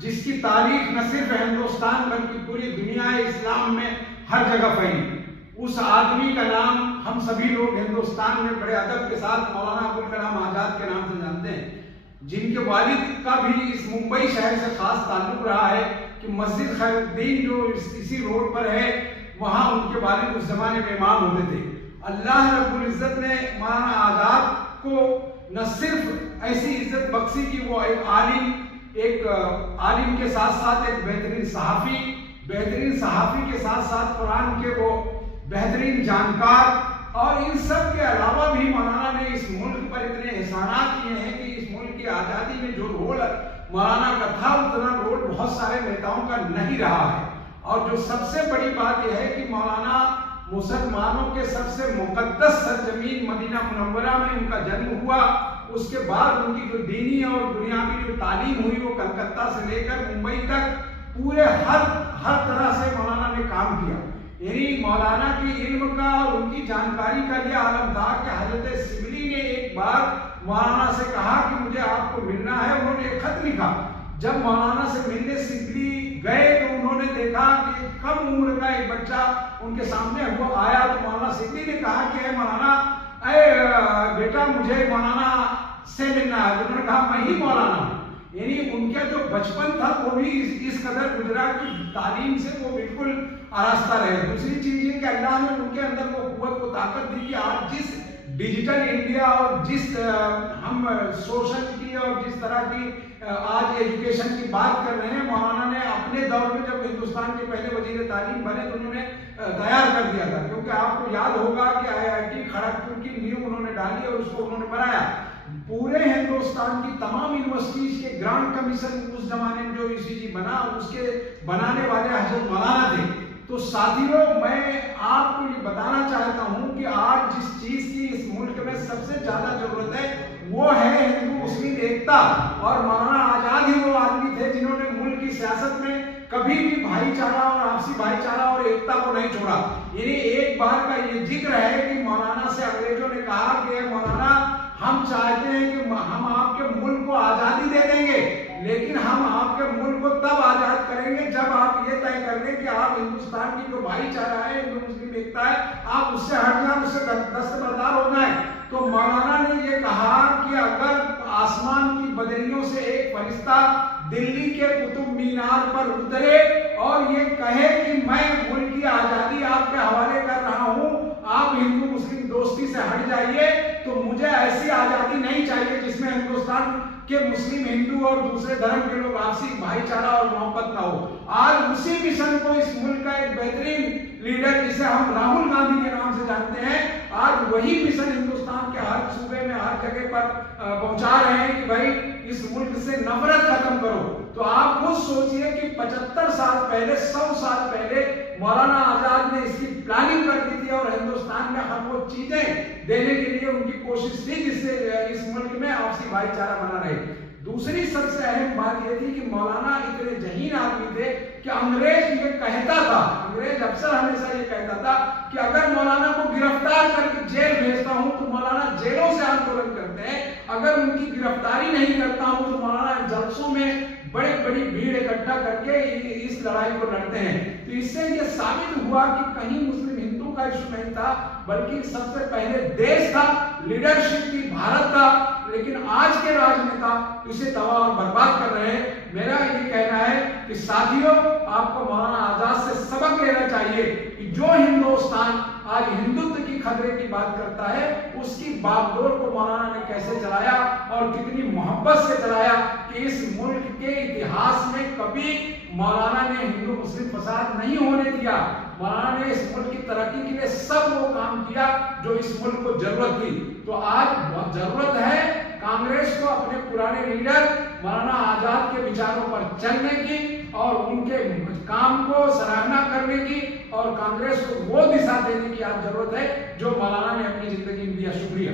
جس کی تاریخ نہ صرف ہندوستان بلکہ پوری دنیا اسلام میں ہر جگہ پھیلی. اس آدمی کا نام ہم سبھی لوگ ہندوستان میں بڑے ادب کے ساتھ مولانا ابوالکلام آزاد کے نام سے جانتے ہیں، جن کے والد کا بھی اس ممبئی شہر سے خاص تعلق رہا ہے کہ مسجد خیر الدین جو اسی روڈ پر ہے وہاں ان کے والد اس زمانے میں امام ہوتے تھے. اللہ رب العزت نے مولانا آزاد کو نہ صرف ایسی عزت بخشی کہ وہ ایک عالم کے ساتھ ساتھ ایک بہترین صحافی کے ساتھ ساتھ قرآن کے وہ بہترین جانکار، اور ان سب کے علاوہ بھی مولانا نے اس ملک پر اتنے احسانات کیے ہیں کہ اس ملک کی آزادی میں جو رول مولانا کا تھا اتنا رول بہت سارے نیتاؤں کا نہیں رہا ہے. اور جو سب سے بڑی بات یہ ہے کہ مولانا مسلمانوں کے سب سے مقدس سرزمین مدینہ منورہ میں ان کا جنم ہوا. اس کے بعد ان کی جو دینی اور دنیاوی جو تعلیم ہوئی وہ کلکتہ سے لے کر ممبئی تک پورے ہر طرح سے مولانا نے کام کیا. یعنی مولانا کی علم کا اور ان کی جانکاری کا یہ عالم تھا کہ حضرت سبلی نے ایک بار مولانا سے کہا کہ مجھے آپ کو ملنا ہے. انہوں نے ایک خط لکھا. جب مولانا سے ملنے سبلی گئے تو انہوں نے دیکھا کہ کم عمر کا ایک بچہ ان کے سامنے وہ آیا. تو مولانا سبلی نے کہا کہ اے مولانا، اے بیٹا مجھے مولانا سے ملنا ہے. تو انہوں نے کہا میں ہی مولانا ہوں. یعنی ان کا جو بچپن تھا وہ بھی اس قدر گزرا کہ تعلیم سے وہ بالکل آراستہ رہے. دوسری چیز یہ کہ اللہ نے ان کے اندر وہ قوت و طاقت دی کہ آج جس ڈیجیٹل انڈیا اور جس ہم سوشل کی اور جس طرح کی آج ایجوکیشن کی بات کر رہے ہیں، مولانا نے اپنے دور میں جب ہندوستان کے پہلے وزیر تعلیم بنے تو انہوں نے تیار کر دیا تھا. کیونکہ آپ کو یاد ہوگا کہ IIT کھڑگپور کی نیو انہوں نے ڈالی اور اس کو انہوں نے بنایا. پورے ہندوستان کی تمام یونیورسٹیز کے گرانٹ کمیشن اس زمانے میں جو ECG بنا اس کے بنانے والے حضرت مولانا تھے. تو ساتھیوں، میں آپ کو یہ بتانا چاہتا ہوں کہ آج جس چیز کی اس ملک میں سب سے زیادہ ضرورت ہے وہ ہے ہندو مسلم ایکتا. اور مولانا آزاد ہی وہ آدمی تھے جنہوں نے ملک کی سیاست میں کبھی بھی بھائی چارہ اور آپسی بھائی چارہ اور ایکتا کو نہیں چھوڑا. یعنی ایک بار کا یہ ذکر ہے کہ مولانا سے انگریزوں نے کہا کہ مولانا ہم چاہتے ہیں کہ ہم آپ کے ملک کو آزادی دے دیں گے، لیکن ہم آپ کے ملک کو تب آزاد کریں گے جب آپ یہ طے کر لیں کہ آپ ہندوستان کی جو بھائی چارہ ہے، ہندو مسلم ایکتا ہے، آپ اس سے ہٹ جائیں، اس سے دستبردار ہو جائیں. تو مولانا نے یہ کہا کہ اگر آسمان کی بدریوں سے ایک فرشتہ دلی کے قطب مینار پر اترے اور یہ کہے کہ میں ملک کی آزادی آپ کے حوالے کر رہا ہوں، آپ ہندو مسلم دوستی سے ہٹ جائیے، تو مجھے ایسی آزادی نہیں چاہیے جس میں ہندوستان کہ مسلم ہندو اور دوسرے دھرم کے لوگ آپسی بھائی چارہ اور محبت نہ ہو. آج اسی مشن کو اس ملک کا ایک بہترین لیڈر جسے ہم راہل گاندھی کے نام سے جانتے ہیں، آج وہی مشن ہندوستان کے ہر صوبے میں ہر جگہ پر پہنچا رہے ہیں کہ بھائی اس ملک سے نفرت ختم کرو. تو آپ خود سوچئے کہ 75 سال پہلے 100 سال پہلے مولانا آزاد نے اس کی پلاننگ کر دی تھی اور ہندوستان میں ہر وہ چیزیں دینے کے لیے ان کی کوشش تھی جس سے اس ملک میں آپسی بھائی چارہ بنا رہے. دوسری سب سے اہم بات یہ تھی کہ مولانا اتنے ذہین آدمی تھے کہ انگریز یہ کہتا تھا، انگریز افسر ہمیشہ یہ کہتا تھا کہ اگر مولانا کو گرفتار کر کے جیل بھیجتا ہوں تو مولانا جیلوں سے آندولن کرتے ہیں، اگر ان کی گرفتاری نہیں کرتا ہوں تو مولانا جلسوں میں بڑی بھیڑ اکٹھا کر کے اس لڑائی کو لڑتے ہیں. تو اس سے یہ ثابت ہوا کہ کہیں مسلم ہندو کا ایشو نہیں تھا بلکہ سب سے پہلے دیش تھا، لیڈرشپ کی بھارت تھا. لیکن آج کے راجنیتا اسے تباہ اور برباد کر رہے ہیں. میرا یہ کہنا ہے کہ ساتھیوں، آپ کو مولانا آزاد سے سبق لینا چاہیے کہ جو ہندوستان آج ہندوتو کی خطرے کی بات کرتا ہے اس کی باغ ڈور کو مولانا نے کیسے چلایا اور کتنی محبت سے چلایا کہ اس ملک کے اتہاس میں کبھی مولانا نے ہندو مسلم فساد نہیں ہونے دیا. مولانا نے اس ملک کی ترقی کے لیے سب وہ کام کیا جو اس ملک کو ضرورت تھی. تو آج بہت ضرورت ہے کانگریس کو اپنے پرانے لیڈر مولانا آزاد کے وچاروں پر چلنے کی اور ان کے کام کو سراہنا کرنے کی اور کانگریس کو وہ دشا دینے کی آج ضرورت ہے جو مولانا نے اپنی زندگی میں دیا. شکریہ.